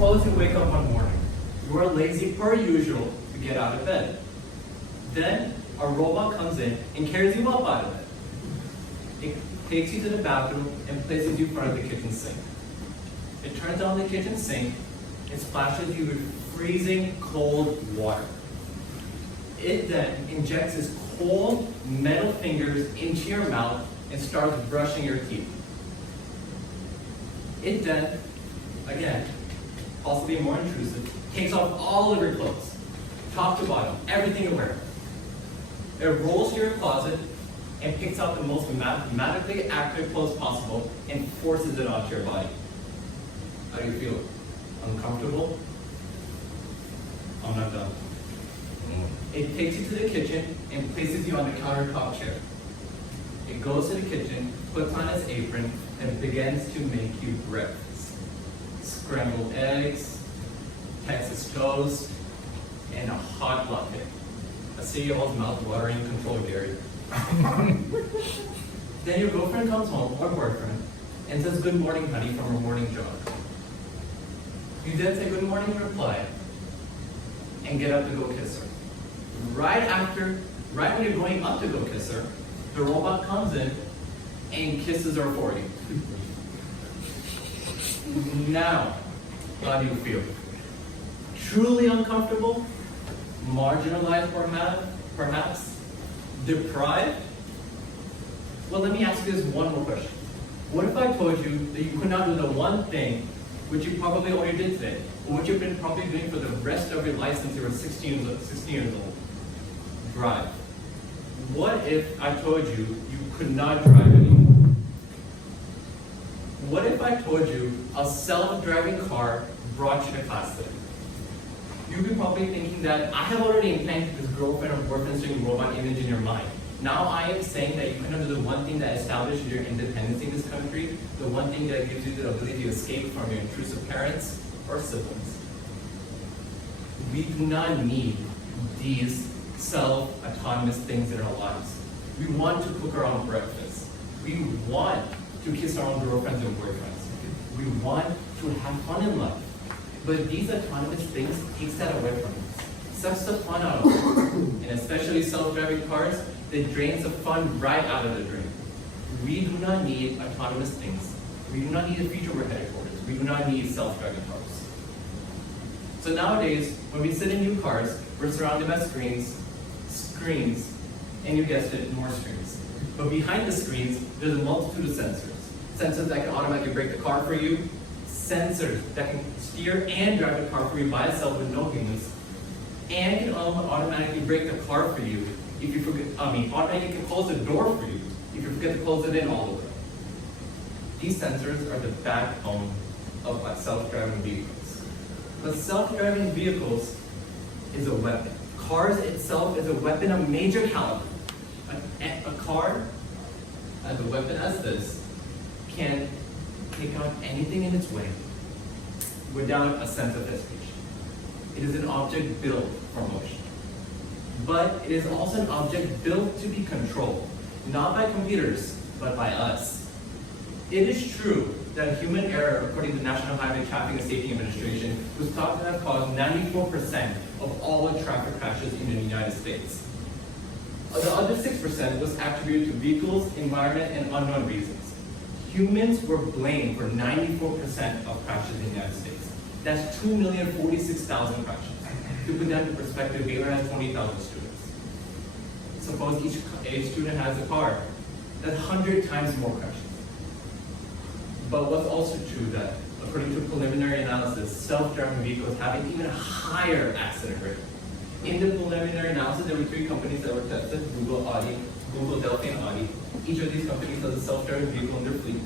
Suppose you wake up one morning. You are lazy per usual to get out of bed. Then a robot comes in and carries you up out of bed. It takes you to the bathroom and places you in front of the kitchen sink. It turns on the kitchen sink and splashes you with freezing cold water. It then injects its cold metal fingers into your mouth and starts brushing your teeth. It then, again, possibly more intrusive, takes off all of your clothes, top to bottom, everything you wear. It rolls to your closet and picks out the most mathematically accurate clothes possible and forces it onto your body. How do you feel? Uncomfortable? I'm not done. It takes you to the kitchen and places you on the countertop chair. It goes to the kitchen, puts on its apron, and begins to make you breakfast. Scrambled eggs, Texas toast, and a hot latte. A CEO's mouth-watering controlled dairy. Then your girlfriend comes home, or boyfriend, and says good morning, honey, from her morning jog. You then say good morning reply, and get up to go kiss her. Right when you're going up to go kiss her, the robot comes in and kisses her for you. Now, how do you feel? Truly uncomfortable? Marginalized perhaps? Deprived? Well, let me ask you this one more question. What if I told you that you could not do the one thing which you probably already did today, or what you've been probably doing for the rest of your life since you were 16 years old? Drive. What if I told you you could not drive anymore? What if I told you a self-driving car brought you to class today? You'd be probably thinking that I have already implanted this girlfriend or boyfriend string robot image in your mind. Now I am saying that you cannot do the one thing that establishes your independence in this country, the one thing that gives you the ability to escape from your intrusive parents or siblings. We do not need these self-autonomous things in our lives. We want to cook our own breakfast. We want to kiss our own girlfriends and boyfriends. We want to have fun in life. But these autonomous things take that away from us. Sucks the fun out of us. And especially self-driving cars, that drains the fun right out of the drain. We do not need autonomous things. We do not need a future we're headed towards. We do not need self-driving cars. So nowadays, when we sit in new cars, we're surrounded by screens, and you guessed it, more screens. But behind the screens, there's a multitude of sensors. Sensors that can automatically brake the car for you, sensors that can steer and drive the car for you by itself with no humans, and can automatically brake the car for you if you forget, automatically can close the door for you if you forget to close it in all the way. These sensors are the backbone of self-driving vehicles. But self-driving vehicles is a weapon. Cars itself is a weapon of major caliber. A car, as a weapon as this, can take out anything in its way without a sense of hesitation. It is an object built for motion. But it is also an object built to be controlled, not by computers, but by us. It is true that human error, according to the National Highway Traffic and Safety Administration, was thought to have caused 94% of all the traffic crashes in the United States. The other 6% was attributed to vehicles, environment, and unknown reasons. Humans were blamed for 94% of crashes in the United States. That's 2,046,000 crashes. To put that in perspective, Baylor has 20,000 students. Suppose each student has a car. That's 100 times more crashes. But what's also true that, according to preliminary analysis, self-driving vehicles have an even higher accident rate. In the preliminary analysis, there were 3 companies that were tested: Google, Delphi, and Audi. Each of these companies has a self-driving vehicle in their fleet.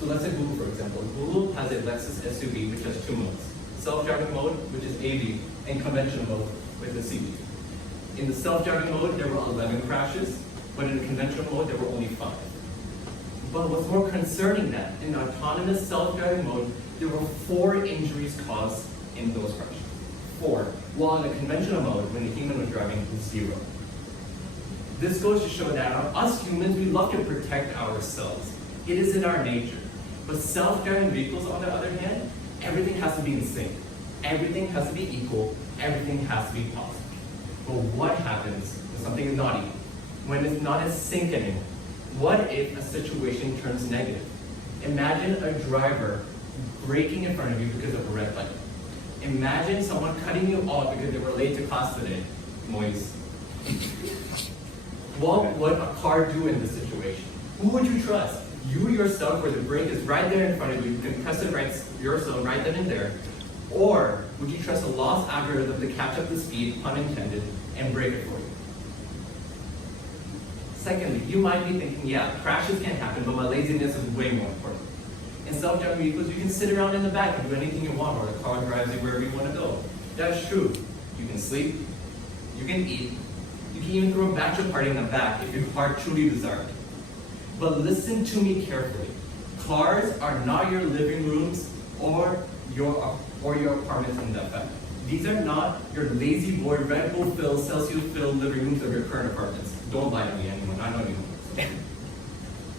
So let's say Google, for example. Google has a Lexus SUV, which has 2 modes: self-driving mode, which is AV, and conventional mode, with the CV. In the self-driving mode, there were 11 crashes, but in the conventional mode, there were only 5. But what's more concerning that, in the autonomous self-driving mode, there were 4 injuries caused in those crashes. 4. While in the conventional mode, when the human was driving, 0. This goes to show that us humans, we love to protect ourselves. It is in our nature. But self-driving vehicles, on the other hand, everything has to be in sync. Everything has to be equal, everything has to be positive. But what happens when something is not equal? When it's not as sync anymore? What if a situation turns negative? Imagine a driver braking in front of you because of a red light. Imagine someone cutting you off because they were late to class today. Noise. What would a car do in this situation? Who would you trust? You yourself, where the brake is right there in front of you, you can press it right yourself right then and there. Or would you trust a lost algorithm to catch up the speed, pun intended, and brake it for you? Secondly, you might be thinking, yeah, crashes can happen, but my laziness is way more important. In self-driving vehicles, you can sit around in the back and do anything you want, or the car drives you wherever you want to go. That's true. You can sleep, you can eat, you can even throw a bachelor party in the back if your heart truly desires it. But listen to me carefully. Cars are not your living rooms or your apartments in that fact. These are not your lazy boy, Red Bull filled, Celsius filled living rooms of your current apartments. Don't lie to me, anyone. I know you.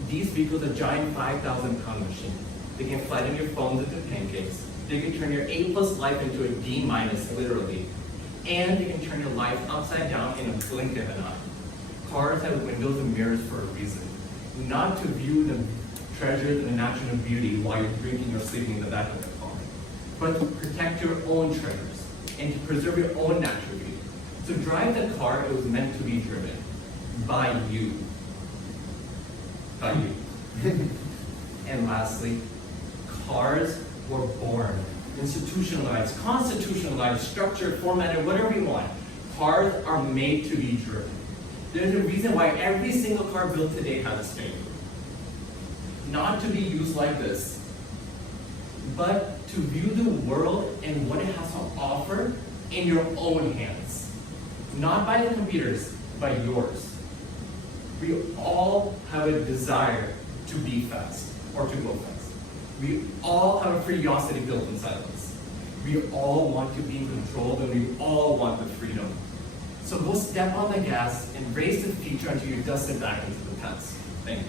These vehicles are giant 5,000-pound machines. They can flatten your phones into pancakes. They can turn your A+ life into a D-, literally. And they can turn your life upside down in a blink of an eye. Cars have windows and mirrors for a reason. Not to view the treasures and the natural beauty while you're drinking or sleeping in the back of the car, but to protect your own treasures and to preserve your own natural beauty. To drive the car, it was meant to be driven by you. By you. And lastly, cars were born, institutionalized, constitutionalized, structured, formatted, whatever you want. Cars are made to be driven. There's a reason why every single car built today has a steering wheel. Not to be used like this, but to view the world and what it has to offer in your own hands. Not by the computers, by yours. We all have a desire to be fast or to go fast. We all have a curiosity built inside of us. We all want to be in control, and we all want the freedom. So go step on the gas and race the future until you dust it back into the past. Thank you.